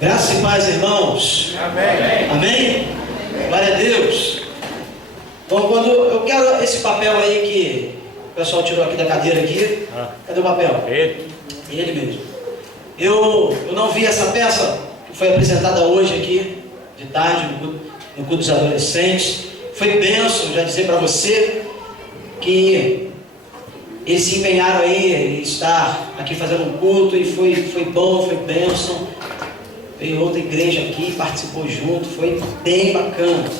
Graça e paz, irmãos. Amém. Amém? Glória a Deus. Bom, quando eu quero esse papel aí que o pessoal tirou aqui da cadeira aqui. Cadê o papel? Ele. Ele mesmo. Eu não vi essa peça que foi apresentada hoje aqui, de tarde, no culto dos adolescentes. Foi bênção, já dizer para você que eles se empenharam aí em estar aqui fazendo um culto, e foi bom, foi bênção. Veio outra igreja aqui, participou junto, foi bem bacana.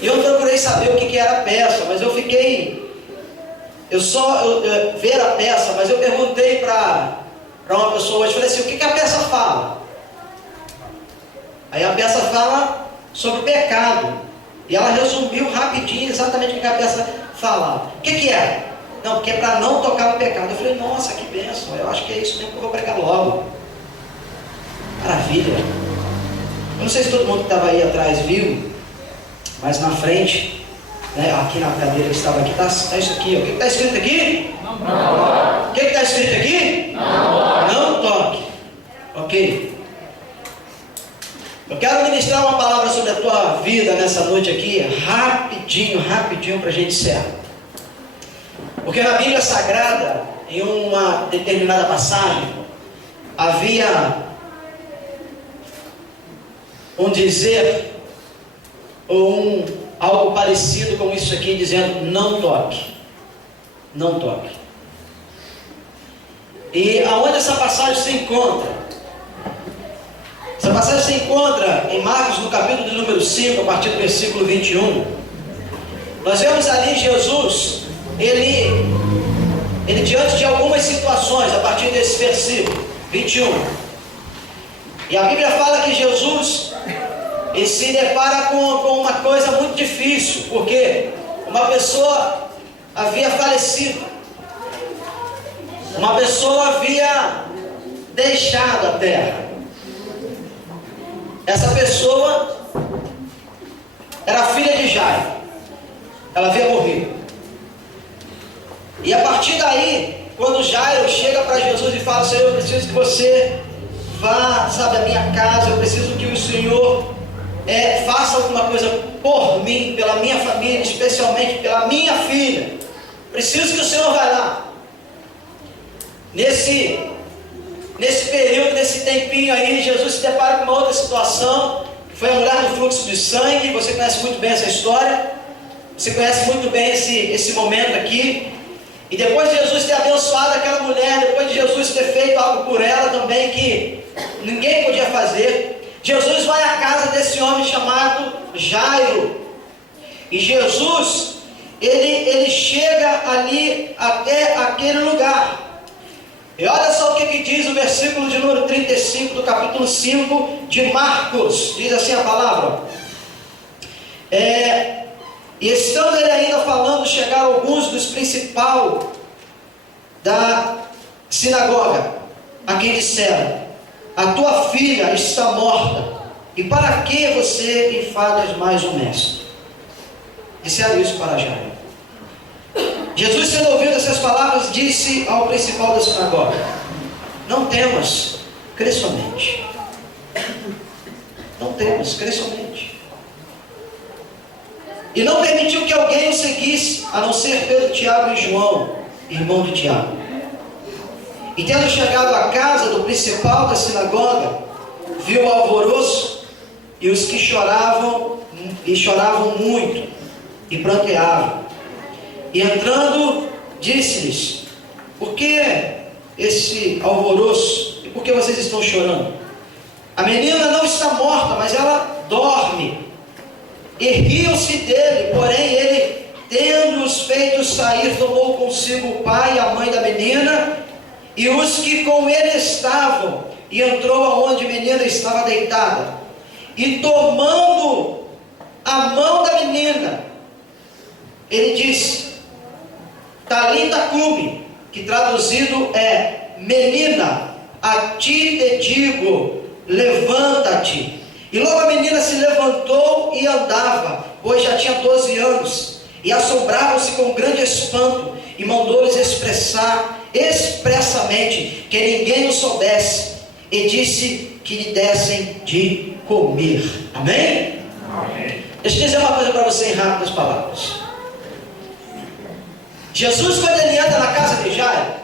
E eu procurei saber o que era a peça, mas eu fiquei... Eu ver a peça, mas eu perguntei para uma pessoa hoje, falei assim, o que a peça fala? Aí a peça fala sobre pecado. E ela resumiu rapidinho exatamente o que a peça falava. O que é? Não, porque é para não tocar no pecado. Eu falei, nossa, que bênção, eu acho que é isso mesmo que eu vou pregar logo. Maravilha. Eu não sei se todo mundo que estava aí atrás viu, mas na frente, né, aqui na cadeira que estava aqui, está isso aqui. Ó. O que está escrito aqui? Não toque. O que está escrito aqui? Não toque. Ok. Eu quero ministrar uma palavra sobre a tua vida nessa noite aqui, rapidinho para a gente encerrar. Porque na Bíblia Sagrada, em uma determinada passagem, havia um dizer, ou algo parecido com isso aqui, dizendo, não toque. Não toque. E aonde essa passagem se encontra? Essa passagem se encontra em Marcos, no capítulo de número 5, a partir do versículo 21. Nós vemos ali Jesus, ele diante de algumas situações, a partir desse versículo 21. E a Bíblia fala que Jesus, ele se depara com uma coisa muito difícil, porque uma pessoa havia falecido, uma pessoa havia deixado a terra. Essa pessoa era filha de Jairo, ela havia morrido. E a partir daí, quando Jairo chega para Jesus e fala, Senhor, eu preciso que você vá, sabe, à minha casa, eu preciso que o Senhor faça alguma coisa por mim, pela minha família, especialmente pela minha filha. Preciso que o Senhor vá lá. Nesse período, nesse tempinho aí, Jesus se depara com uma outra situação. Foi a mulher do fluxo de sangue. Você conhece muito bem essa história. Você conhece muito bem esse momento aqui. E depois de Jesus ter abençoado aquela mulher, depois de Jesus ter feito algo por ela também que ninguém podia fazer, Jesus vai à casa desse homem chamado Jairo. E Jesus, ele chega ali até aquele lugar. E olha só o que diz o versículo de número 35 do capítulo 5 de Marcos. Diz assim a palavra. E estando ele ainda falando, chegaram alguns dos principais da sinagoga, a quem disseram, a tua filha está morta, e para que você enfadas mais o mestre? Disseram isso para Jairo. Jesus, sendo ouvido essas palavras, disse ao principal da sinagoga, não temas, crê somente. Não temas, crê somente. E não permitiu que alguém o seguisse, a não ser Pedro, Tiago e João, irmão de Tiago. E tendo chegado à casa do principal da sinagoga, viu o alvoroço e os que choravam muito e pranteavam. E entrando, disse-lhes, por que esse alvoroço? E por que vocês estão chorando? A menina não está morta, mas ela dorme. E riam-se dele, porém ele, tendo-os feito sair, tomou consigo o pai e a mãe da menina, e os que com ele estavam, e entrou aonde a menina estava deitada, e tomando a mão da menina, ele disse, Talita cumi, que traduzido é, menina, a ti te digo, levanta-te. E logo a menina se levantou e andava, pois já tinha 12 anos, e assombravam-se com grande espanto, e mandou-lhes expressar expressamente que ninguém o soubesse, e disse que lhe dessem de comer. Amém? Amém. Deixa eu dizer uma coisa para você em rápidas palavras. Jesus, quando ele entra na casa de Jairo,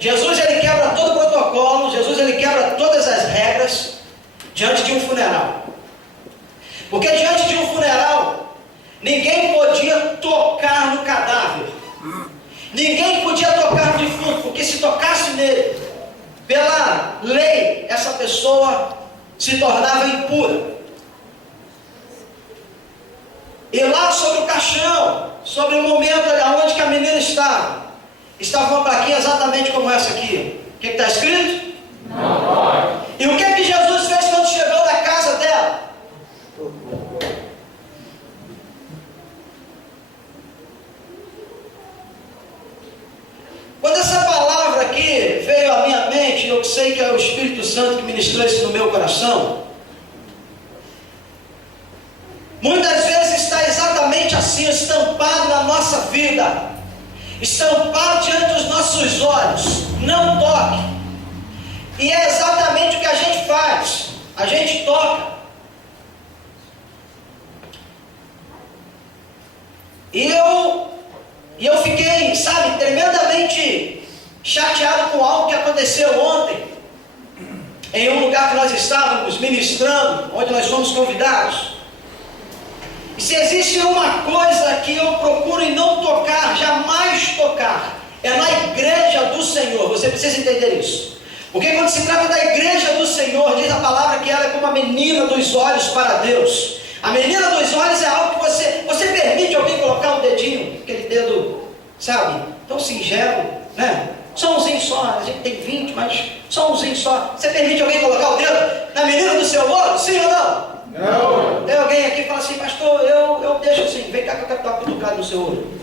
Jesus ele quebra todo o protocolo, Jesus ele quebra todas as regras diante de um funeral. Porque diante de um funeral, ninguém podia tocar no cadáver. Ninguém podia tocar no defunto, porque se tocasse nele, pela lei, essa pessoa se tornava impura. E lá sobre o caixão, sobre o momento onde que a menina estava uma plaquinha exatamente como essa aqui. O que está escrito? Não pode. E o que Jesus fez quando chegou na casa dela? Quando essa palavra aqui veio à minha mente, eu sei que é o Espírito Santo que ministrou isso no meu coração. Muitas vezes está exatamente assim, estampado na nossa vida, estampado diante dos nossos olhos. Não toque. E é exatamente o que a gente faz. A gente toca. E eu fiquei, sabe, tremendamente chateado com algo que aconteceu ontem, em um lugar que nós estávamos ministrando, onde nós fomos convidados. E se existe uma coisa que eu procuro em não tocar, jamais tocar, é na igreja do Senhor. Você precisa entender isso. Porque quando se trata da igreja do Senhor, diz a palavra que ela é como a menina dos olhos para Deus. A menina dos olhos é algo que você permite alguém colocar um dedinho, aquele dedo, sabe, tão singelo, né? Só umzinho só, a gente tem 20, mas só umzinho só. Você permite alguém colocar o dedo na menina do seu olho? Sim ou não? Não. Tem alguém aqui que fala assim, pastor, eu deixo assim, vem cá que eu quero dar uma cutucada no seu olho.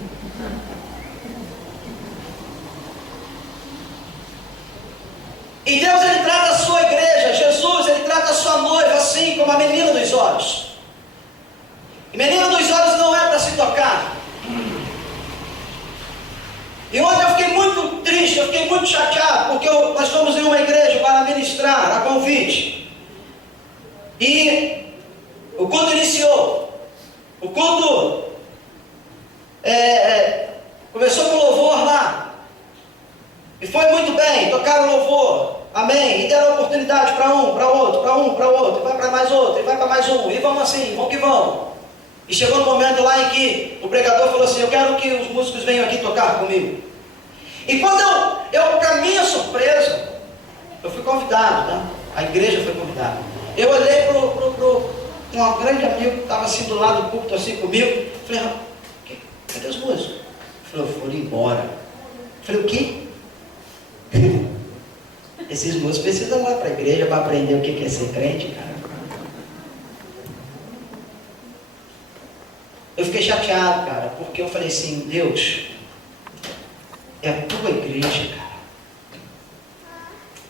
E Deus ele trata a sua igreja, Jesus ele trata a sua noiva assim, como a menina dos olhos. E menina dos olhos não é para se tocar. E ontem eu fiquei muito triste, eu fiquei muito chateado, porque nós fomos em uma igreja para ministrar a convite. E o culto iniciou. O culto começou com louvor lá. E foi muito bem, tocaram louvor. Amém. E deram oportunidade para um, para outro, para um, para outro. E vai para mais outro, e vai para mais um. E vamos assim, vamos que vamos. E chegou no momento lá em que o pregador falou assim, eu quero que os músicos venham aqui tocar comigo. E quando eu para minha surpresa, eu fui convidado, tá? A igreja foi convidada. Eu olhei para um grande amigo que estava assim do lado do púlpito, assim comigo. Falei, cadê os músicos? Ele falou, foram embora. Falei, o quê? Esses músicos precisam ir lá para a igreja para aprender o que é ser crente, cara. Eu fiquei chateado, cara, porque eu falei assim, Deus, é a tua igreja, cara.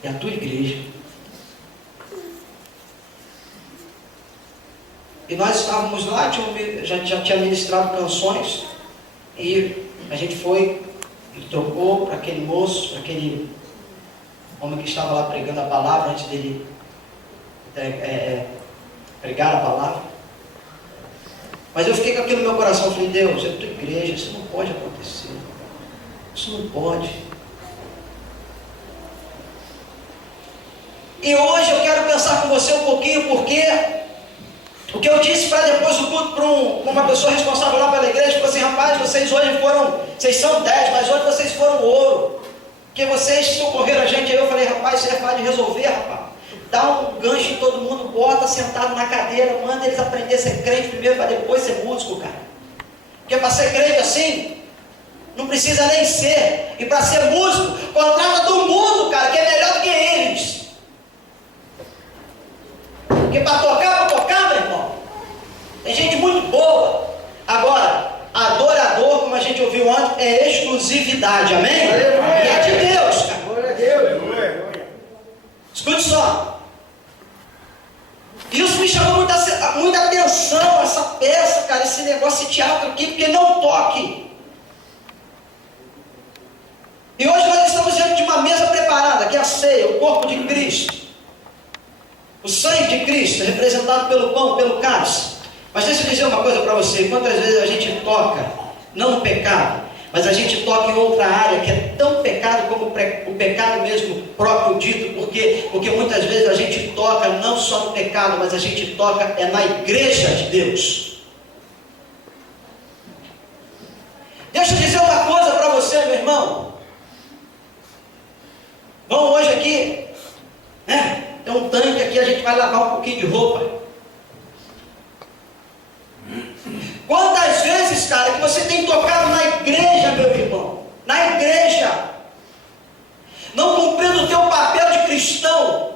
É a tua igreja. E nós estávamos lá, já tinha ministrado canções, e a gente foi e trocou para aquele moço, para aquele homem que estava lá pregando a palavra, antes dele pregar a palavra. Mas eu fiquei com aquilo no meu coração, eu falei, Deus, é a tua igreja, isso não pode acontecer. Isso não pode. E hoje eu quero pensar com você um pouquinho, porque o que eu disse para depois do culto para uma pessoa responsável lá pela igreja, falou assim, rapaz, vocês hoje vocês são 10, mas hoje vocês foram ouro. Porque vocês socorreram a gente. Aí eu falei, rapaz, isso é fácil de resolver, rapaz. Dá um gancho em todo mundo, bota sentado na cadeira, manda eles aprender a ser crente primeiro para depois ser músico, cara. Porque para ser crente assim, não precisa nem ser. E para ser músico, contrata do mundo, cara, que é melhor do que eles. Porque para tocar, meu irmão, tem gente muito boa. Agora, adorador, como a gente ouviu ontem, é exclusividade, amém? E é de Deus, cara. Glória a Deus. Escute só. Isso me chamou muita atenção, essa peça, cara, esse negócio de teatro aqui, porque não toque. E hoje nós estamos diante de uma mesa preparada, que é a ceia, o corpo de Cristo. O sangue de Cristo, representado pelo pão, pelo cálice. Mas deixa eu dizer uma coisa para você. Quantas vezes a gente toca, não no pecado, mas a gente toca em outra área que é tão pecado como o pecado mesmo próprio dito, porque muitas vezes a gente toca não só no pecado, mas a gente toca na igreja de Deus. Deixa eu dizer uma coisa para você, meu irmão. Vamos hoje aqui, né? Tem um tanque aqui, a gente vai lavar um pouquinho de roupa. Quantas vezes, cara, que você tem tocado na igreja, meu irmão? Na igreja. Não cumprindo o teu papel de cristão.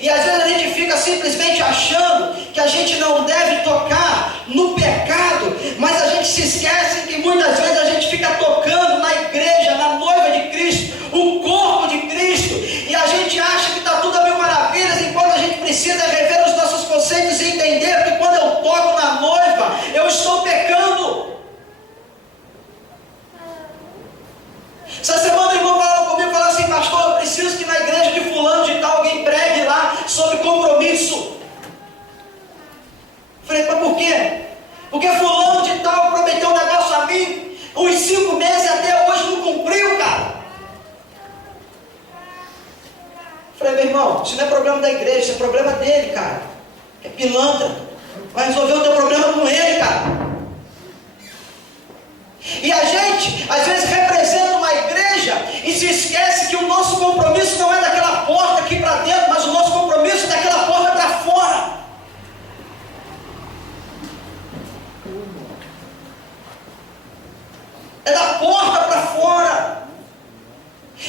E às vezes a gente fica simplesmente achando que a gente não deve tocar no pecado, mas a gente se esquece que muitas vezes a gente fica tocando na igreja, na noiva de Cristo, o corpo de Cristo, e a gente acha que está tudo a mil maravilhas, enquanto a gente precisa rever os nossos conceitos e entender que quando eu toco na noiva, eu estou pecando. Essa semana o irmão falou comigo, falou assim: pastor, eu preciso que na igreja de fulano de tal alguém pregue lá sobre compromisso. Falei, mas por quê? Porque fulano de tal prometeu um negócio a mim, uns 5 meses e até hoje não cumpriu, cara. Falei, meu irmão, isso não é problema da igreja, isso é problema dele, cara. É pilantra. Vai resolver o teu problema com ele, cara. E a gente, às vezes, representa uma igreja e se esquece que o nosso compromisso não é daquela porta aqui para dentro, mas o nosso compromisso é daquela porta para fora. É da porta para fora.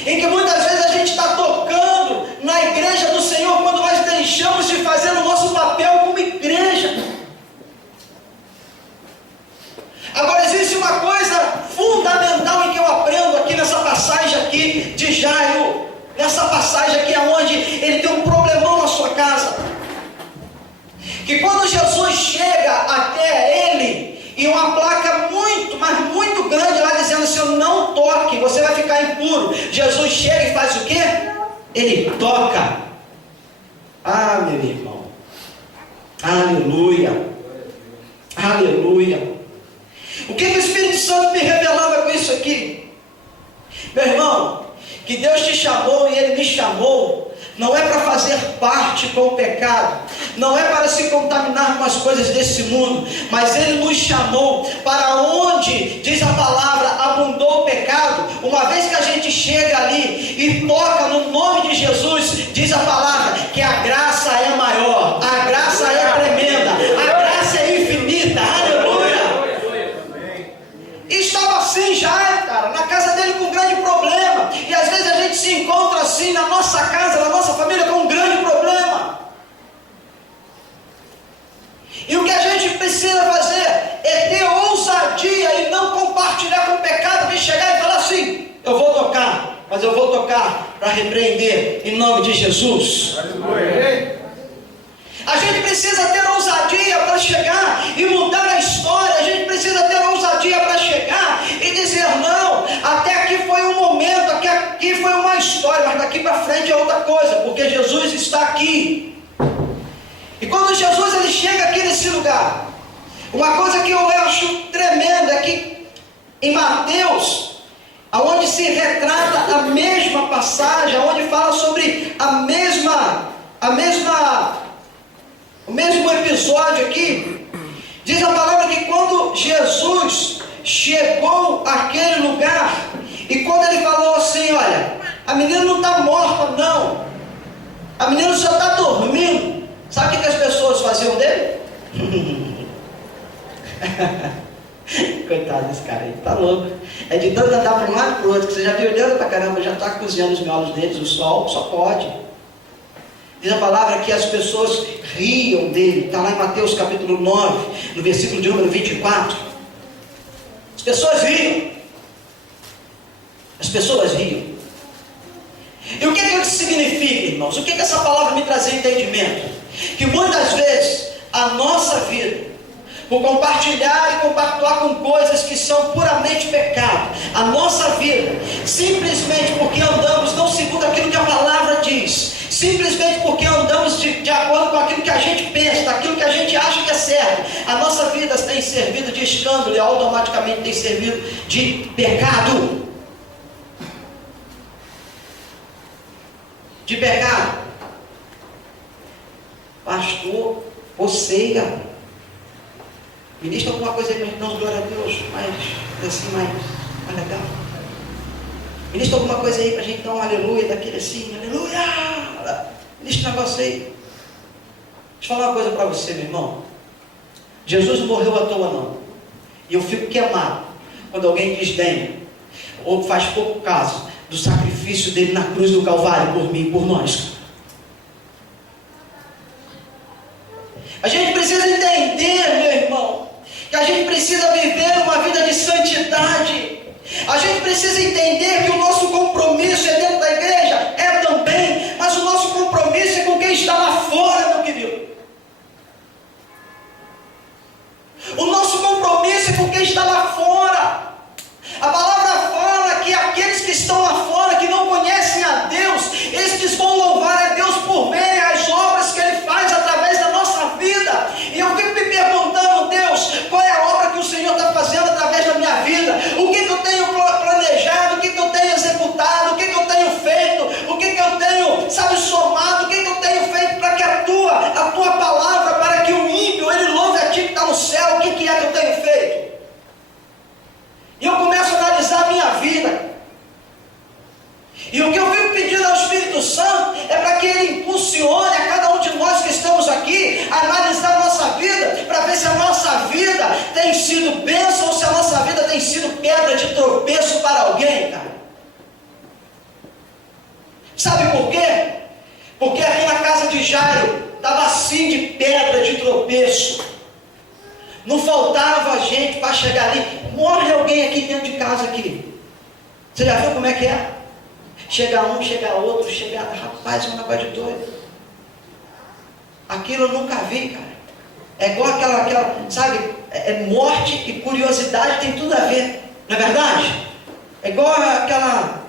Em que muitas vezes a gente está tocando na igreja do Senhor quando nós deixamos de fazer o nosso papel como igreja. Agora existe uma coisa fundamental em que eu aprendo aqui nessa passagem aqui de Jairo, nessa passagem aqui onde ele tem um problemão na sua casa, que quando Jesus chega até ele, e uma placa muito, mas muito grande lá dizendo assim: não toque, você vai ficar impuro. Jesus chega e faz o quê? Ele toca. Ah, meu irmão, aleluia, aleluia. O que o Espírito Santo me revelava com isso aqui? Meu irmão, que Deus te chamou e Ele me chamou, não é para fazer parte com o pecado, não é para se contaminar com as coisas desse mundo, mas Ele nos chamou para onde, diz a palavra, abundou o pecado. Uma vez que a gente chega ali e toca no nome de Jesus, diz a palavra que a graça é maior, a graça é tremenda, a graça é infinita, aleluia. E estava assim já, cara, na casa dele com um grande problema. E às vezes a gente se encontra assim na nossa casa, na nossa família, com um grande problema. E o que a gente precisa fazer é ter ousadia e não compartilhar com o pecado, de chegar e falar assim: eu vou tocar, mas eu vou tocar para repreender em nome de Jesus. A gente precisa ter ousadia para chegar e mudar a história. A gente precisa ter ousadia para chegar e dizer: não, até aqui foi um momento, aqui foi uma história, mas daqui para frente é outra coisa, porque Jesus está aqui. E quando Jesus ele chega aqui nesse lugar, uma coisa que eu acho tremenda é que em Mateus, aonde se retrata a mesma passagem, aonde fala sobre o mesmo episódio aqui, diz a palavra que quando Jesus chegou àquele lugar, e quando ele falou assim: olha, a menina não está morta não, a menina só está dormindo. Sabe o que as pessoas faziam dele? Coitado desse cara aí, tá louco. É de tanto andar para um lado e para o outro, que você já viu olhando para caramba, já está cozinhando os miolos deles, o sol, só pode. Diz a palavra que as pessoas riam dele, está lá em Mateus capítulo 9, no versículo de número 24. As pessoas riam. As pessoas riam. E o que isso significa, irmãos? O que essa palavra me traz entendimento? Que muitas vezes a nossa vida, por compartilhar e compactuar com coisas que são puramente pecado, a nossa vida, simplesmente porque andamos não segundo aquilo que a palavra diz, simplesmente porque andamos de acordo com aquilo que a gente pensa, daquilo que a gente acha que é certo, a nossa vida tem servido de escândalo e automaticamente tem servido de pecado. De pecado. Pastor, ceia. Ministra alguma coisa aí para irmãos, glória a Deus, mas assim, mais legal. Ministra alguma coisa aí para a gente dar um aleluia daquele assim, aleluia. Ministra um negócio aí. Deixa eu falar uma coisa para você, meu irmão. Jesus não morreu à toa não. E eu fico queimado quando alguém desdenha ou faz pouco caso do sacrifício dele na cruz do Calvário por mim e por nós. A gente precisa entender, meu irmão, que a gente precisa viver uma vida de santidade. A gente precisa entender que o nosso compromisso é dentro da igreja, é também, mas o nosso compromisso é com quem está lá fora, meu querido. O nosso compromisso é com quem está lá fora. A palavra fala que aqueles que estão lá fora, que não conhecem a Deus, estes vão louvar a Deus por meio as obras que Ele faz através da nossa vida. E eu fico me perguntando, Deus, qual é a obra que o Senhor está fazendo através da minha vida? O que eu tenho planejado? O que eu tenho executado? O que eu tenho feito? O que eu tenho, somado? O que eu tenho feito para que a tua palavra, para que o ímpio, ele louve a Ti que está no céu? O que é que eu tenho feito? E eu começo a analisar a minha vida. E o que eu fico pedindo ao Espírito Santo é para que Ele impulsione a cada um de nós que estamos aqui a analisar a nossa vida, para ver se a nossa vida tem sido bênção ou se a nossa vida tem sido pedra de tropeço para alguém, cara. Sabe por quê? Porque aqui na casa de Jairo estava assim de pedra de tropeço. Não faltava gente para chegar ali. Morre alguém aqui dentro de casa aqui. Você já viu como é que é? Chega um, chega outro, chega... Rapaz, é um negócio de doido. Aquilo eu nunca vi, cara. É igual aquela sabe? Morte e curiosidade tem tudo a ver. Não é verdade? É igual aquela...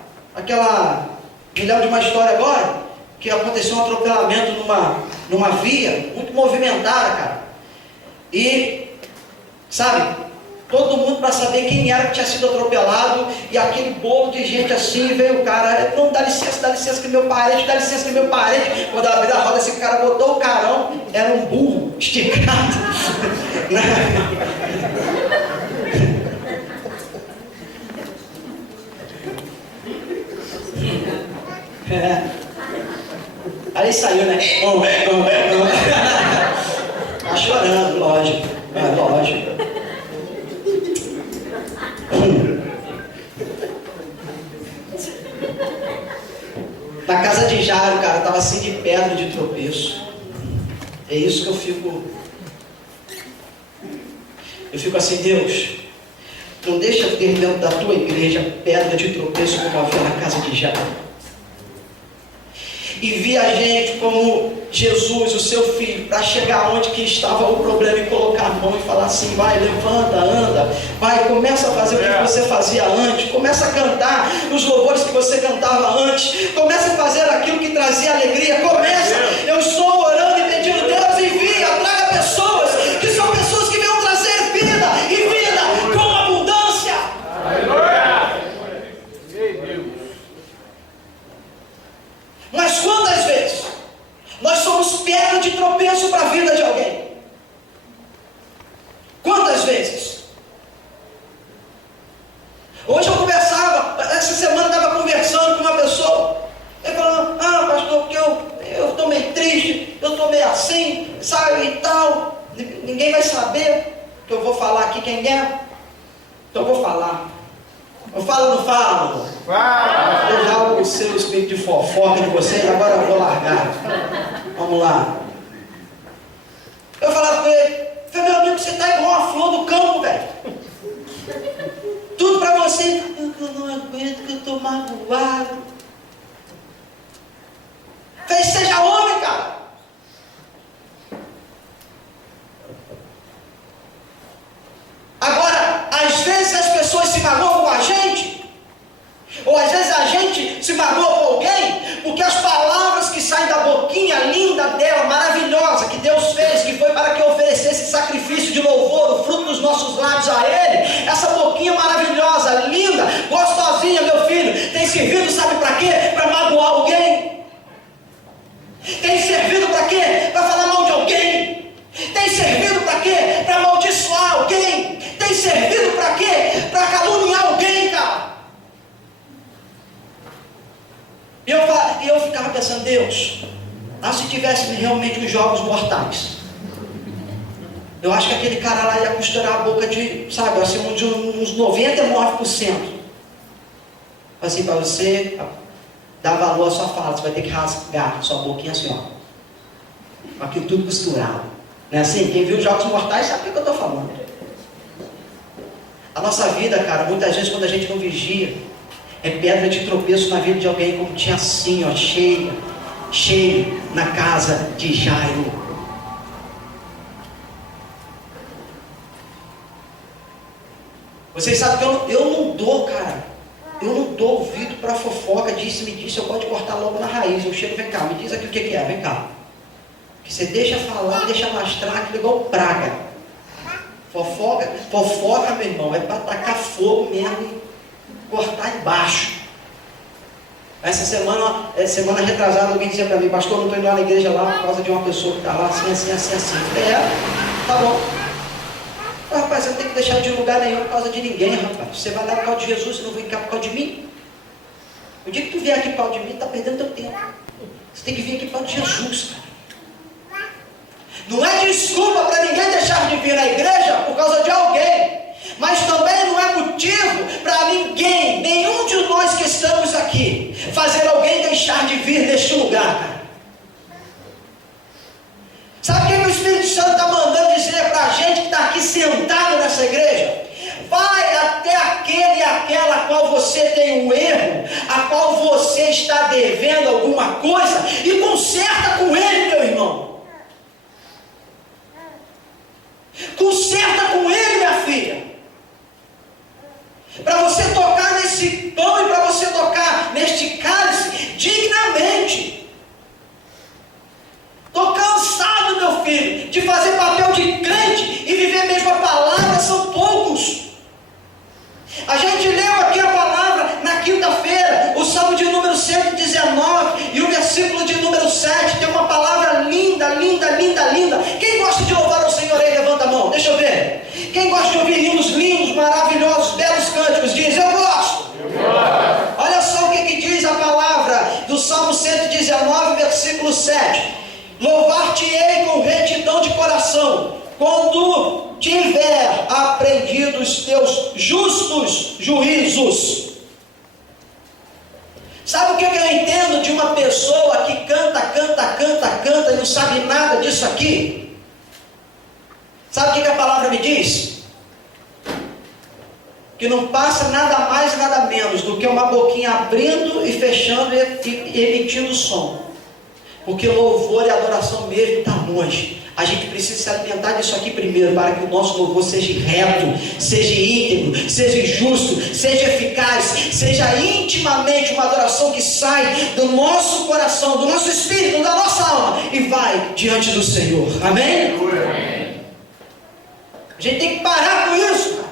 Me lembro de uma história agora, que aconteceu um atropelamento numa via, muito movimentada, cara. E... sabe, todo mundo para saber quem era que tinha sido atropelado, e aquele bolo de gente assim, veio o cara, não, dá licença que meu parente, dá licença que meu parente. Quando eu abri a roda, esse cara botou o carão, era um burro esticado. Aí saiu, né? Tá chorando, lógico. Lógico. Na casa de Jairo, cara, estava assim de pedra de tropeço. É isso que eu fico assim, Deus, não deixa ter dentro da tua igreja pedra de tropeço como havia na casa de Jairo. E via a gente como Jesus, o seu filho, para chegar onde que estava o problema e colocar a mão e falar assim, vai, levanta, anda, vai, começa a fazer o que você fazia antes, começa a cantar os louvores que você cantava antes, começa a fazer aquilo que trazia alegria, começa, eu estou orando e pedindo, Deus envia, traga pessoas, que são pessoas que venham trazer vida, e vida com abundância. Aleluia! Mas quantas vezes nós somos pedra de tropeço para a vida de alguém? Quantas vezes? Hoje eu conversava, essa semana eu estava conversando com uma pessoa, ele falando, pastor, porque eu estou meio triste, eu estou meio assim, sabe, e tal, ninguém vai saber que eu vou falar aqui quem é, então eu vou falar. Eu falo ou não falo? Eu já o seu espírito de fofoca de vocês, agora eu vou largar. Vamos lá. Eu falava com ele, falei, meu amigo, você está igual uma flor do campo, velho. Tudo para você. Eu não aguento, que eu estou magoado. Falei, seja homem, cara. Agora, às vezes as pessoas se magoam com a gente, ou às vezes a gente se magoa com alguém, porque as palavras que saem da boca sacrifício de louvor, o fruto dos nossos lábios a Ele, essa boquinha maravilhosa, linda, gostosinha, meu filho, tem servido, sabe para quê? Para magoar alguém. Tem servido para quê? Para falar mal de alguém. Tem servido para quê? Para amaldiçoar alguém. Tem servido para quê? Para caluniar alguém, cara. E eu ficava pensando, Deus, se tivesse realmente os jogos mortais, eu acho que aquele cara lá ia costurar a boca de, sabe, assim, uns 99%. Assim, para você dar valor à sua fala, você vai ter que rasgar sua boquinha assim, ó. Com aquilo tudo costurado. Não é assim? Quem viu os jogos mortais sabe o que eu estou falando. A nossa vida, cara, muitas vezes quando a gente não vigia, é pedra de tropeço na vida de alguém, como tinha assim, ó, cheio na casa de Jairo. Vocês sabem que eu não dou, cara. Eu não dou ouvido para fofoca, me disse, eu gosto de cortar logo na raiz. Eu chego, vem cá, me diz aqui o que é, vem cá. Que você deixa falar, deixa lastrar, aquilo é igual praga. Fofoca, meu irmão, é para tacar fogo mesmo e cortar embaixo. Essa semana retrasada, alguém dizia para mim, pastor, não estou indo lá na igreja lá por causa de uma pessoa que está lá assim. Tá bom. Rapaz, você não tem que deixar de lugar nenhum por causa de ninguém, rapaz. Você vai lá por causa de Jesus, você não vem cá por causa de mim. O dia que tu vier aqui por causa de mim, está perdendo teu tempo. Você tem que vir aqui por causa de Jesus, cara. Não é desculpa para ninguém deixar de vir na igreja por causa de alguém. Mas também não é motivo para ninguém, nenhum de nós que estamos aqui, fazer alguém deixar de vir neste lugar, cara. Sabe o que o Espírito Santo está mandando dizer para a gente que está aqui sentado nessa igreja? Vai até aquele e aquela a qual você tem um erro, a qual você está devendo alguma coisa, e conserta com ele, meu irmão. Conserta com ele, minha filha. Para você tocar nesse pão e para você tocar neste cálice dignamente. Estou cansado, meu filho, de fazer papel de crente e viver a mesma palavra, são poucos. A gente leu aqui a palavra na quinta-feira, o Salmo de número 119 e o versículo de número 7, tem uma palavra linda, linda, linda, linda. Quem gosta de louvar ao Senhor aí, levanta a mão, deixa eu ver. Quem gosta de ouvir hinos lindos, maravilhosos, belos cânticos, diz, eu gosto. Olha só o que diz a palavra do Salmo 119, versículo 7. Louvar-te-ei com retidão de coração, quando tiver aprendido os teus justos juízos. Sabe o que eu entendo de uma pessoa que canta e não sabe nada disso aqui? Sabe o que a palavra me diz? Que não passa nada mais, nada menos do que uma boquinha abrindo e fechando e emitindo som. Porque louvor e adoração mesmo está longe. A gente precisa se alimentar disso aqui primeiro, para que o nosso louvor seja reto, seja íntegro, seja justo, seja eficaz, seja intimamente uma adoração que sai do nosso coração, do nosso espírito, da nossa alma e vai diante do Senhor. Amém? Amém. A gente tem que parar com isso, cara.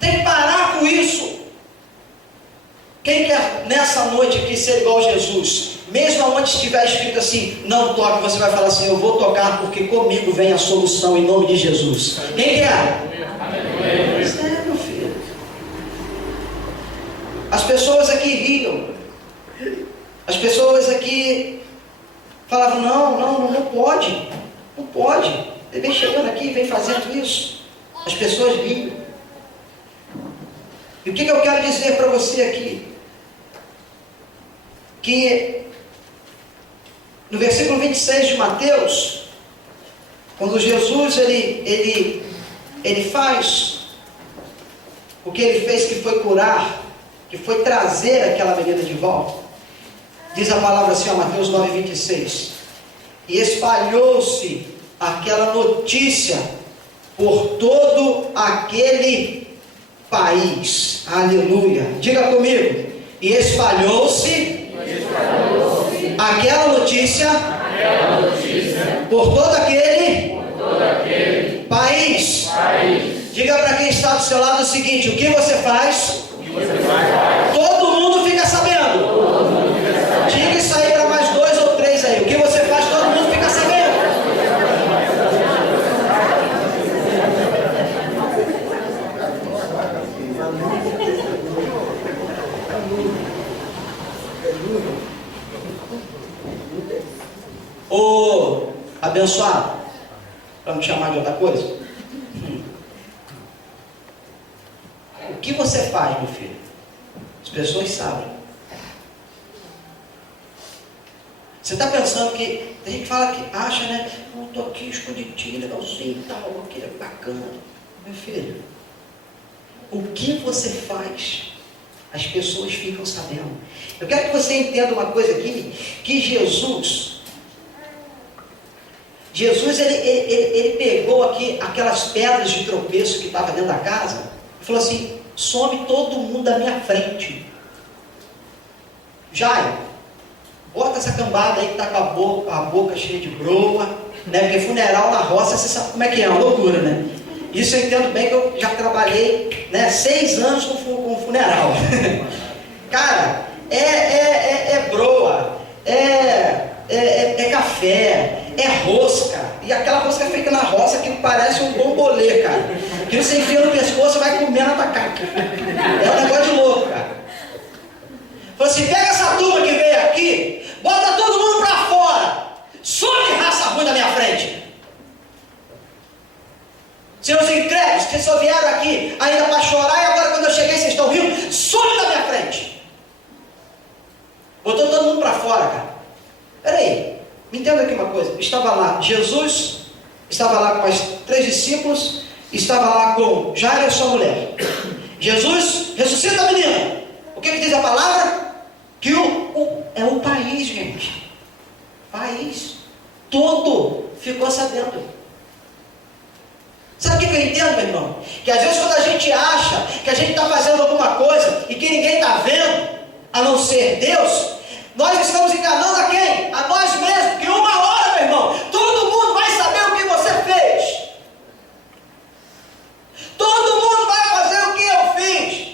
Tem que parar com isso. Quem quer nessa noite aqui ser igual a Jesus? Mesmo onde estiver escrito assim, não toque, você vai falar assim, eu vou tocar porque comigo vem a solução em nome de Jesus. Quem quer? É, meu filho. As pessoas aqui riam. As pessoas aqui falavam, não pode. Não pode. Ele vem chegando aqui e vem fazendo isso. As pessoas riam. E o que eu quero dizer para você aqui? Que no versículo 26 de Mateus, quando Jesus ele faz o que ele fez, que foi curar, que foi trazer aquela menina de volta, diz a palavra assim, Mateus 9:26, e espalhou-se aquela notícia por todo aquele país. Aleluia. Diga comigo. E espalhou-se aquela notícia por todo aquele País. Diga para quem está do seu lado o seguinte: o que você faz, todo mundo fica sabendo. Diga isso aí para mais 2 ou 3 aí. O que você faz, todo mundo fica sabendo. Ô abençoado, para não te chamar de outra coisa, o que você faz, meu filho? As pessoas sabem. Você está pensando que tem gente que fala que acha, né? Eu estou aqui escondidinho, legalzinho e tal, aqui é bacana. Meu filho, o que você faz, as pessoas ficam sabendo. Eu quero que você entenda uma coisa aqui, que Jesus ele pegou aqui aquelas pedras de tropeço que estavam dentro da casa e falou assim: some todo mundo da minha frente. Jairo, bota essa cambada aí que está com a boca cheia de broa, né? Porque funeral na roça, você sabe como é que é, uma loucura, né? Isso eu entendo bem, que eu já trabalhei, né, 6 anos com funeral. Cara, é broa, é café, é rosca, e aquela rosca fica na roça que parece um bombolê, cara, que você enfia no pescoço e vai comendo a batata. É um negócio de louco, cara. Falou assim: pega essa turma que veio aqui, bota todo mundo pra fora, some raça ruim da minha frente. Seus incrédulos, que só vieram aqui ainda para chorar, e agora quando eu cheguei vocês estão rindo, some da minha frente. Botou todo mundo para fora, cara. Peraí, me entenda aqui uma coisa. Estava lá Jesus, estava lá com as 3 discípulos, estava lá com Jairo e sua mulher. Jesus ressuscita a menina. O que diz a palavra? Que é o país, gente. País todo ficou sabendo. Sabe o que eu entendo, meu irmão? Que às vezes quando a gente acha que a gente está fazendo alguma coisa e que ninguém está vendo, a não ser Deus, nós estamos enganando a quem? A nós mesmos. Porque uma hora, meu irmão, todo mundo vai saber o que você fez. Todo mundo vai fazer o que eu fiz.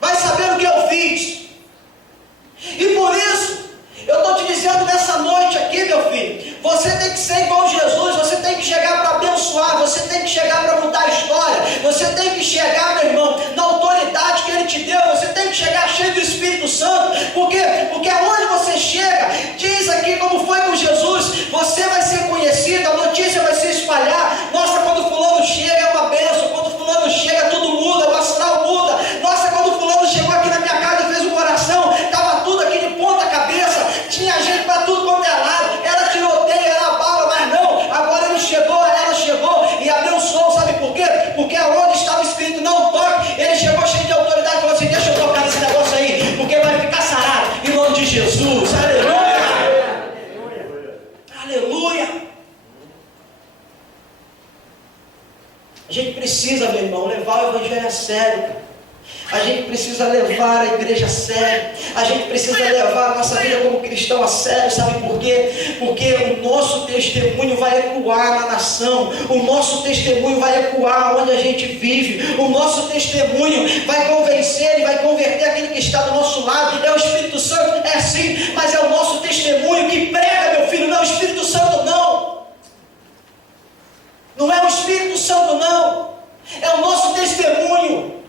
Vai saber o que eu fiz. E por isso, eu estou te dizendo nessa noite aqui, meu filho, você tem que ser igual Jesus, você tem que chegar para abençoar, você tem que chegar para mudar a história, você tem que chegar, meu irmão, na autoridade que Ele te deu, você tem que chegar cheio do Espírito Santo, porque aonde você chega, diz aqui como foi com Jesus, você vai ser conhecido, a notícia vai se espalhar. Nossa, quando fulano chega é uma bênção, quando fulano chega tudo muda, o astral muda. Nossa, quando fulano chegou aqui na minha casa e fez uma oração, estava tudo aqui de ponta cabeça, tinha gente para tudo quanto é lado, era tiroteio, era bala, mas não, agora ele chegou, ela chegou e abençoou. Sabe por quê? Porque aonde estava o Espírito não toque, ele chegou cheio de autoridade e falou assim: deixa eu tocar nesse negócio aí, porque vai ficar sarado, em nome de Jesus. Aleluia! Aleluia! A gente precisa, meu irmão, levar o Evangelho a sério, cara. A gente precisa levar a igreja a sério. A gente precisa levar a nossa vida como cristão a sério. Sabe por quê? Porque o nosso testemunho vai ecoar na nação. O nosso testemunho vai ecoar onde a gente vive. O nosso testemunho vai convencer e vai converter aquele que está do nosso lado. É o Espírito Santo? É sim, mas é o nosso testemunho que prega, meu filho. Não é o Espírito Santo, não. Não é o Espírito Santo, não. É o nosso testemunho.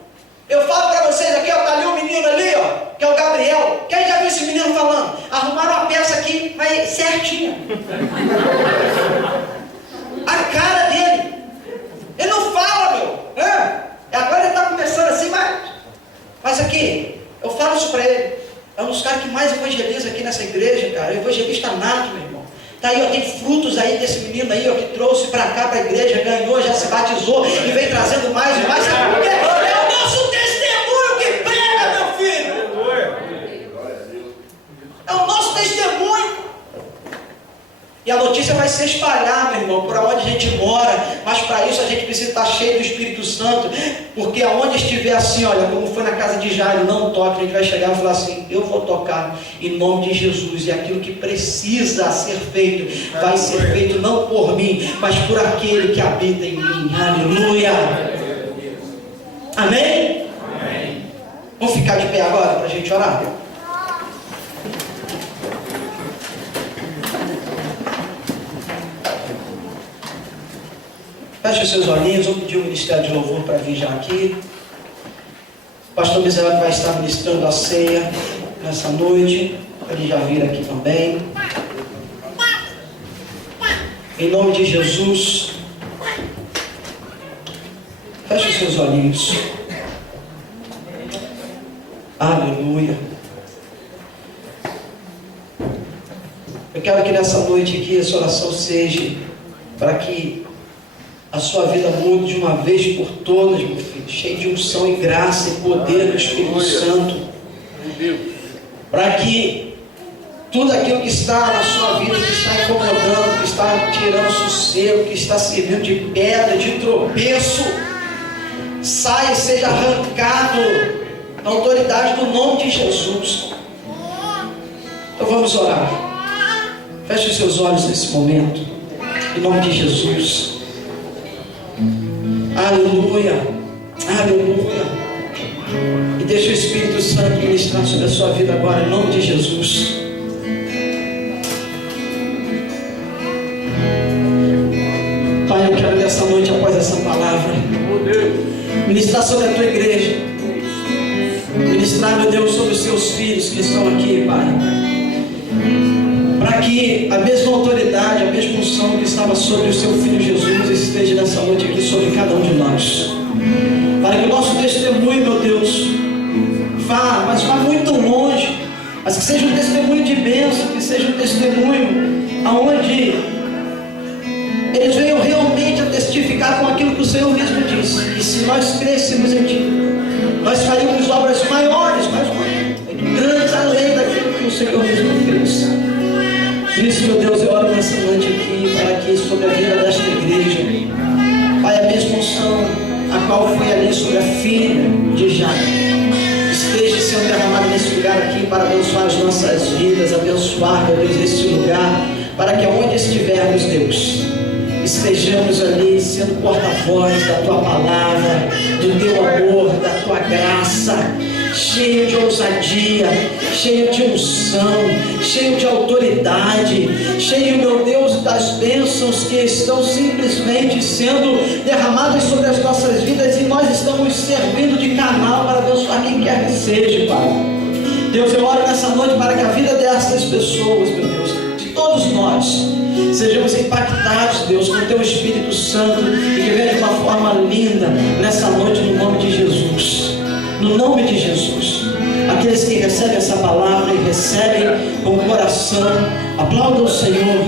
Eu falo para vocês aqui, ó, tá ali um menino ali, ó, que é o Gabriel. Quem já viu esse menino falando? Arrumaram uma peça aqui, mas certinha. A cara dele. Ele não fala, meu. Agora ele está começando assim, mas aqui, eu falo isso para ele. É um dos caras que mais evangeliza aqui nessa igreja, cara. Evangelista nato, meu irmão. Tá aí, ó, tem frutos aí desse menino aí, ó, que trouxe para cá, para a igreja, ganhou, já se batizou e vem trazendo mais e mais. Sabe por quê? É o nosso testemunho que prega, meu filho. É o nosso testemunho. E a notícia vai se espalhar, meu irmão, por onde a gente mora. Mas para isso a gente precisa estar cheio do Espírito Santo. Porque aonde estiver assim, olha, como foi na casa de Jairo, não toque. A gente vai chegar e falar assim: eu vou tocar em nome de Jesus. E aquilo que precisa ser feito, vai ser feito não por mim, mas por aquele que habita em mim. Aleluia. Amém? Amém. Vamos ficar de pé agora para a gente orar? Feche os seus olhinhos. Vou pedir o ministério de louvor para vir já aqui. O pastor Miserável vai estar ministrando a ceia nessa noite. Ele já vir aqui também. Em nome de Jesus. Feche os seus olhinhos. Aleluia. Eu quero que nessa noite aqui essa oração seja para que a sua vida mude de uma vez por todas, meu filho, cheio de unção e graça e poder do Espírito Santo. Para que tudo aquilo que está na sua vida, que está incomodando, que está tirando sossego, que está servindo de pedra, de tropeço, saia e seja arrancado na autoridade do nome de Jesus. Então vamos orar. Feche os seus olhos nesse momento, em nome de Jesus. Aleluia, aleluia. E deixa o Espírito Santo ministrar sobre a sua vida agora, em nome de Jesus. Pai, eu quero nessa noite, após essa palavra, ministrar sobre a tua igreja, ministrar, meu Deus, sobre os seus filhos que estão aqui, Pai, para que a mesma autoridade, a mesma unção que estava sobre o seu Filho Jesus esteja nessa noite aqui sobre cada um de nós, para que o nosso testemunho, meu Deus, vá, mas vá muito longe, mas que seja um testemunho de bênção, que seja um testemunho aonde eles venham realmente a testificar com aquilo que o Senhor mesmo disse, que se nós crescemos em Ti, nós faríamos obras maiores, mais grandes, além daquilo que o Senhor mesmo fez. Por isso, meu Deus, eu oro nessa noite aqui, para que sobre a vida desta igreja, Pai, a mesma unção a qual foi ali sobre a filha de Jairo, esteja sendo derramada nesse lugar aqui para abençoar as nossas vidas, abençoar, meu Deus, este lugar, para que aonde estivermos, Deus, estejamos ali sendo porta-voz da Tua palavra, do Teu amor, da Tua graça, cheio de ousadia, cheio de unção, cheio de autoridade, cheio, meu Deus, das bênçãos que estão simplesmente sendo derramadas sobre as nossas vidas, e nós estamos servindo de canal para abençoar quem quer que seja, Pai. Deus, eu oro nessa noite para que a vida dessas pessoas, meu Deus, de todos nós, sejamos impactados, Deus, com o Teu Espírito Santo, e que venha de uma forma linda nessa noite, no nome de Jesus. No nome de Jesus. Aqueles que recebem essa palavra e recebem com o coração, aplaudam o Senhor